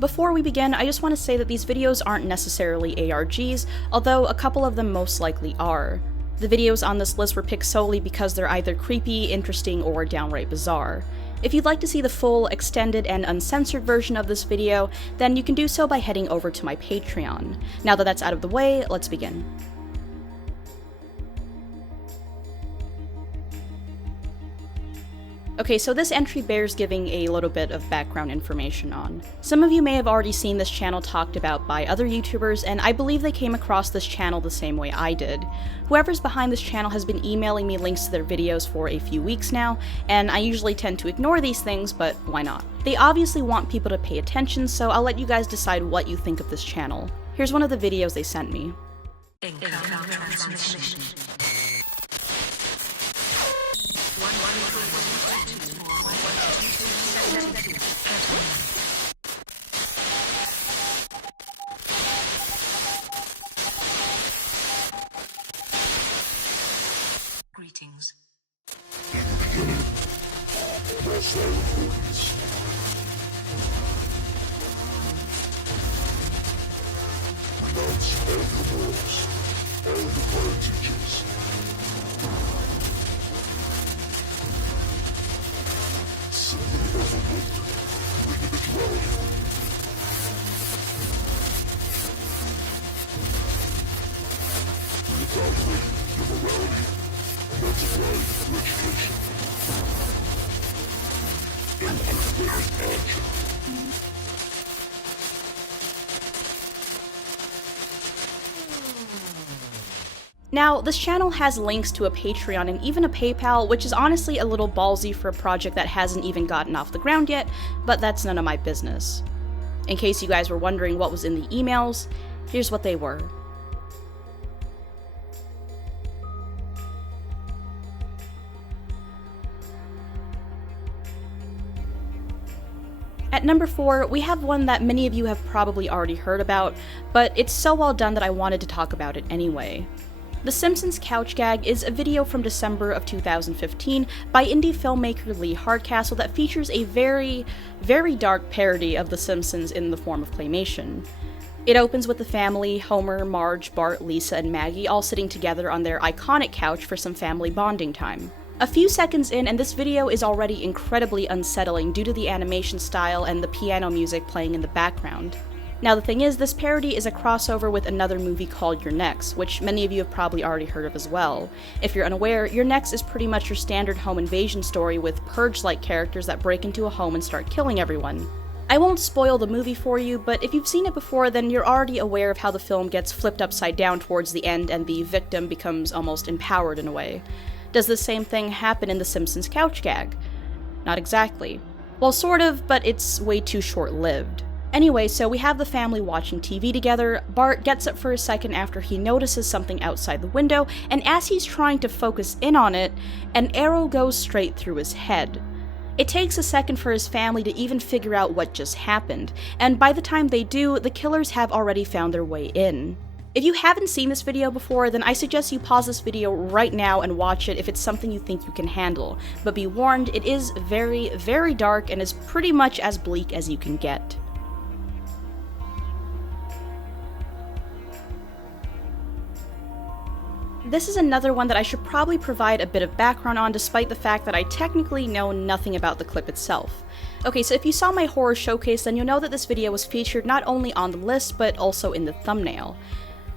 Before we begin, I just want to say that these videos aren't necessarily ARGs, although a couple of them most likely are. The videos on this list were picked solely because they're either creepy, interesting, or downright bizarre. If you'd like to see the full, extended, and uncensored version of this video, then you can do so by heading over to my Patreon. Now that that's out of the way, let's begin. Okay, so this entry bears giving a little bit of background information on. Some of you may have already seen this channel talked about by other YouTubers, and I believe they came across this channel the same way I did. Whoever's behind this channel has been emailing me links to their videos for a few weeks now, and I usually tend to ignore these things, but why not? They obviously want people to pay attention, so I'll let you guys decide what you think of this channel. Here's one of the videos they sent me. Greetings. In the beginning, lost our importance. Renounce all your morals, all required teachings. Simply overlooked your individuality. Reevaluate your morality. Multiply your education. Now, this channel has links to a Patreon and even a PayPal, which is honestly a little ballsy for a project that hasn't even gotten off the ground yet, but that's none of my business. In case you guys were wondering what was in the emails, here's what they were. At number 4, we have one that many of you have probably already heard about, but it's so well done that I wanted to talk about it anyway. The Simpsons Couch Gag is a video from December of 2015 by indie filmmaker Lee Hardcastle that features a very, very dark parody of The Simpsons in the form of claymation. It opens with the family, Homer, Marge, Bart, Lisa, and Maggie all sitting together on their iconic couch for some family bonding time. A few seconds in, and this video is already incredibly unsettling due to the animation style and the piano music playing in the background. Now the thing is, this parody is a crossover with another movie called Your Next, which many of you have probably already heard of as well. If you're unaware, Your Next is pretty much your standard home invasion story with Purge-like characters that break into a home and start killing everyone. I won't spoil the movie for you, but if you've seen it before, then you're already aware of how the film gets flipped upside down towards the end and the victim becomes almost empowered in a way. Does the same thing happen in The Simpsons Couch Gag? Not exactly. Well, sort of, but it's way too short-lived. Anyway, so we have the family watching TV together. Bart gets up for a second after he notices something outside the window, and as he's trying to focus in on it, an arrow goes straight through his head. It takes a second for his family to even figure out what just happened, and by the time they do, the killers have already found their way in. If you haven't seen this video before, then I suggest you pause this video right now and watch it if it's something you think you can handle, but be warned, it is very, very dark and is pretty much as bleak as you can get. This is another one that I should probably provide a bit of background on, despite the fact that I technically know nothing about the clip itself. Okay, so if you saw my horror showcase, then you'll know that this video was featured not only on the list, but also in the thumbnail.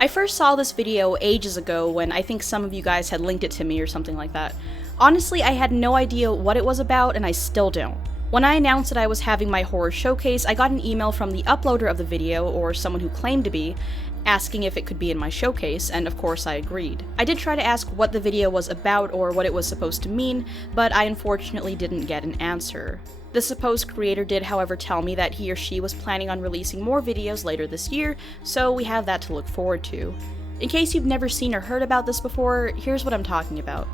I first saw this video ages ago when I think some of you guys had linked it to me or something like that. Honestly, I had no idea what it was about, and I still don't. When I announced that I was having my horror showcase, I got an email from the uploader of the video, or someone who claimed to be, asking if it could be in my showcase, and of course I agreed. I did try to ask what the video was about or what it was supposed to mean, but I unfortunately didn't get an answer. The supposed creator did, however, tell me that he or she was planning on releasing more videos later this year, so we have that to look forward to. In case you've never seen or heard about this before, here's what I'm talking about.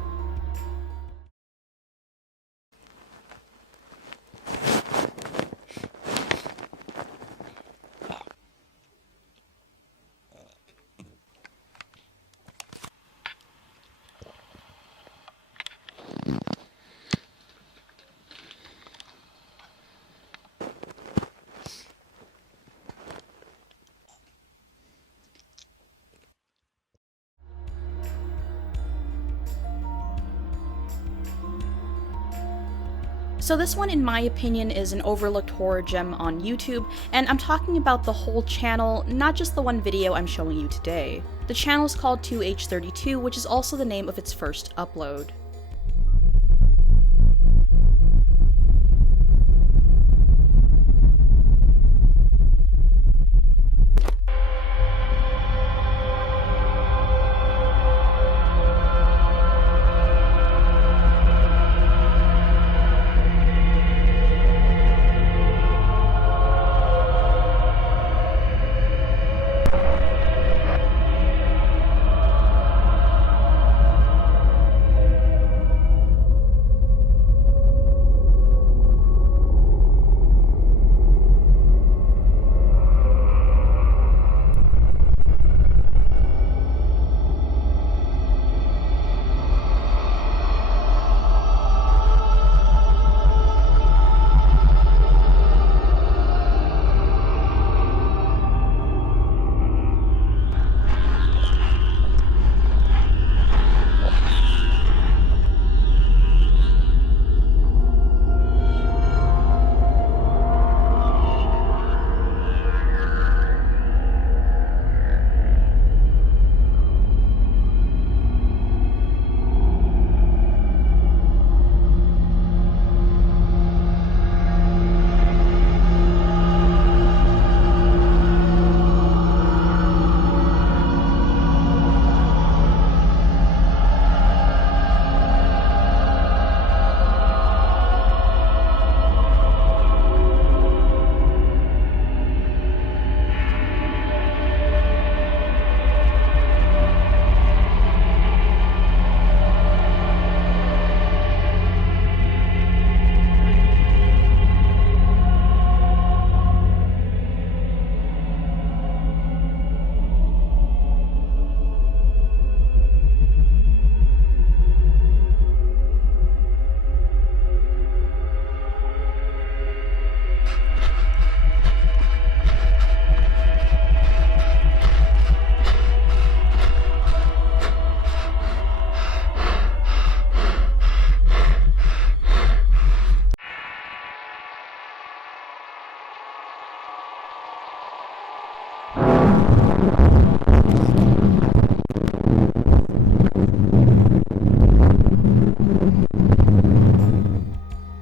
So this one, in my opinion, is an overlooked horror gem on YouTube, and I'm talking about the whole channel, not just the one video I'm showing you today. The channel is called 2H32, which is also the name of its first upload.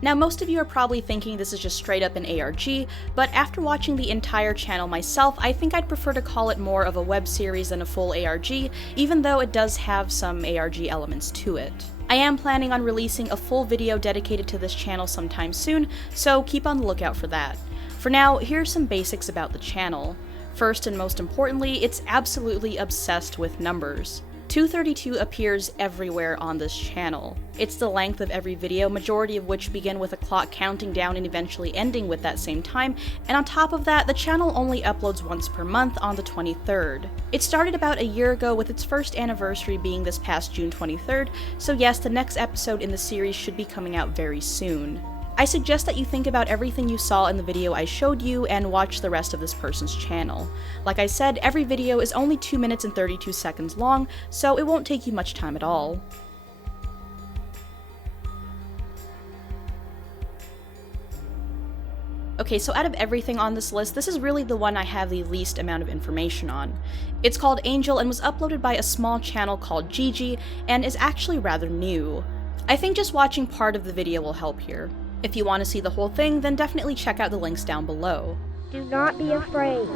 Now, most of you are probably thinking this is just straight up an ARG, but after watching the entire channel myself, I think I'd prefer to call it more of a web series than a full ARG, even though it does have some ARG elements to it. I am planning on releasing a full video dedicated to this channel sometime soon, so keep on the lookout for that. For now, here are some basics about the channel. First and most importantly, it's absolutely obsessed with numbers. 232 appears everywhere on this channel. It's the length of every video, majority of which begin with a clock counting down and eventually ending with that same time, and on top of that, the channel only uploads once per month on the 23rd. It started about a year ago, with its first anniversary being this past June 23rd, so yes, the next episode in the series should be coming out very soon. I suggest that you think about everything you saw in the video I showed you and watch the rest of this person's channel. Like I said, every video is only 2 minutes and 32 seconds long, so it won't take you much time at all. Okay, so out of everything on this list, this is really the one I have the least amount of information on. It's called Angel and was uploaded by a small channel called Gigi, and is actually rather new. I think just watching part of the video will help here. If you want to see the whole thing, then definitely check out the links down below. Do not be afraid.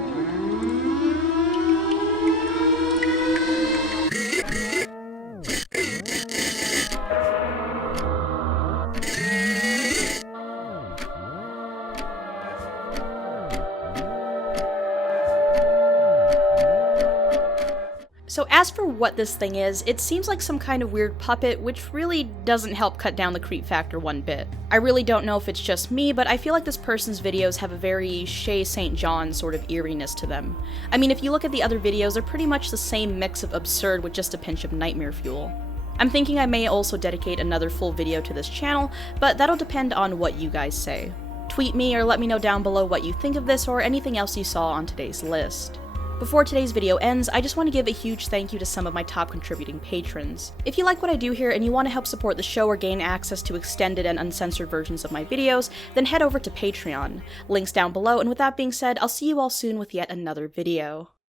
So as for what this thing is, it seems like some kind of weird puppet, which really doesn't help cut down the creep factor one bit. I really don't know if it's just me, but I feel like this person's videos have a very Shay St. John sort of eeriness to them. I mean, if you look at the other videos, they're pretty much the same mix of absurd with just a pinch of nightmare fuel. I'm thinking I may also dedicate another full video to this channel, but that'll depend on what you guys say. Tweet me or let me know down below what you think of this or anything else you saw on today's list. Before today's video ends, I just want to give a huge thank you to some of my top contributing patrons. If you like what I do here and you want to help support the show or gain access to extended and uncensored versions of my videos, then head over to Patreon. Links down below, and with that being said, I'll see you all soon with yet another video.